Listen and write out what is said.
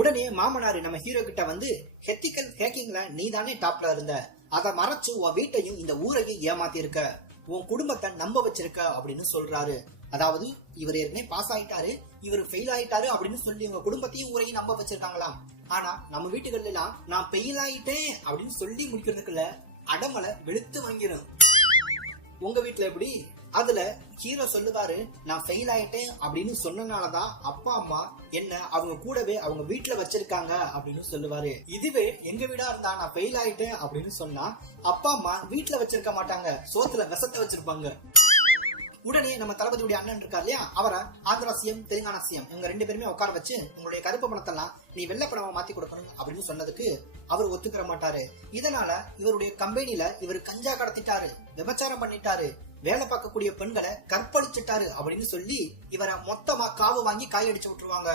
உடனே மாமனாரு நம்ம ஹீரோ கிட்ட வந்து எத்திக்கல் ஹேக்கிங்ல நீ தானே டாப்ல இருந்த, அதை மறைச்சு உன் வீட்டையும் இந்த ஊரையும் ஏமாத்தி இருக்க, உன் குடும்பத்தை நம்ப வச்சிருக்க அப்படின்னு சொல்றாரு. அதாவது இவர் ஏற்கனவே பாஸ் ஆயிட்டாரு, இவர் ஃபெயில் ஆயிட்டாரு அப்படின்னு சொல்லி உங்க குடும்பத்தையும் ஊரையும் நம்ப வச்சிருக்காங்களாம். ஆனா நம்ம வீட்டுகள்ல எல்லாம் நான் ஃபெயில் ஆயிட்டேன் அப்படின்னு சொல்லி முடிக்கிறதுக்குள்ள அடமலை வெளுத்து வாங்கிடும். உங்க வீட்டுல எப்படி? அதுல ஹீரோ சொல்லுவாரு, நான் ஃபெயில் ஆயிட்டேன் அப்படின்னு சொன்னனாலதான் அப்பா அம்மா என்ன அவங்க கூடவே அவங்க வீட்டுல வச்சிருக்காங்க அப்படின்னு சொல்லுவாரு. இதுவே எங்க வீடா இருந்தா நான் ஃபெயில் ஆயிட்டேன் அப்படின்னு சொன்னா அப்பா அம்மா வீட்டுல வச்சிருக்க மாட்டாங்க, சோத்துல விஷத்தை வச்சிருப்பாங்க. உடனே நம்ம தளபதியுடைய அண்ணன் இருக்கார் இல்லையா, அவரை ஆந்திரா சிஎம் தெலுங்கானா சிஎம் இவங்க 2 பேருமே உட்கார வச்சு உங்களுடைய கருப்பு பணத்தெல்லாம் நீ வெள்ளை பணமா மாத்தி கொடுக்கணும் அப்படின்னு சொன்னதுக்கு அவர் ஒத்துக்கிற மாட்டாரு. இதனால இவருடைய கம்பெனில இவர் கஞ்சா கடத்திட்டாரு, விபச்சாரம் பண்ணிட்டாரு, வேலை பார்க்கக்கூடிய பெண்களை கற்பழிச்சிட்டாரு அப்படின்னு சொல்லி இவரை மொத்தமா காவு வாங்கி காயடிச்சு விட்டுருவாங்க.